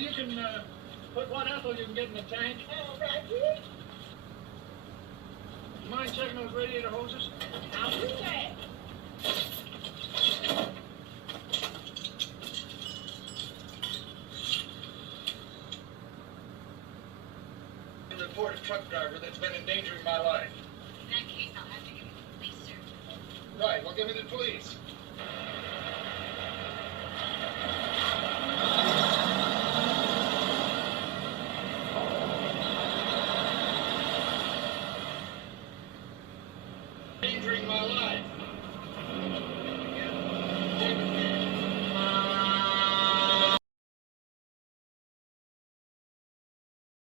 you can put what ethyl you can get in the tank. You mind checking those radiator hoses? I'll do that. Report a truck driver that's been endangering my life. In that case, I'll have to give it to the police, sir. Right, well, give me the police.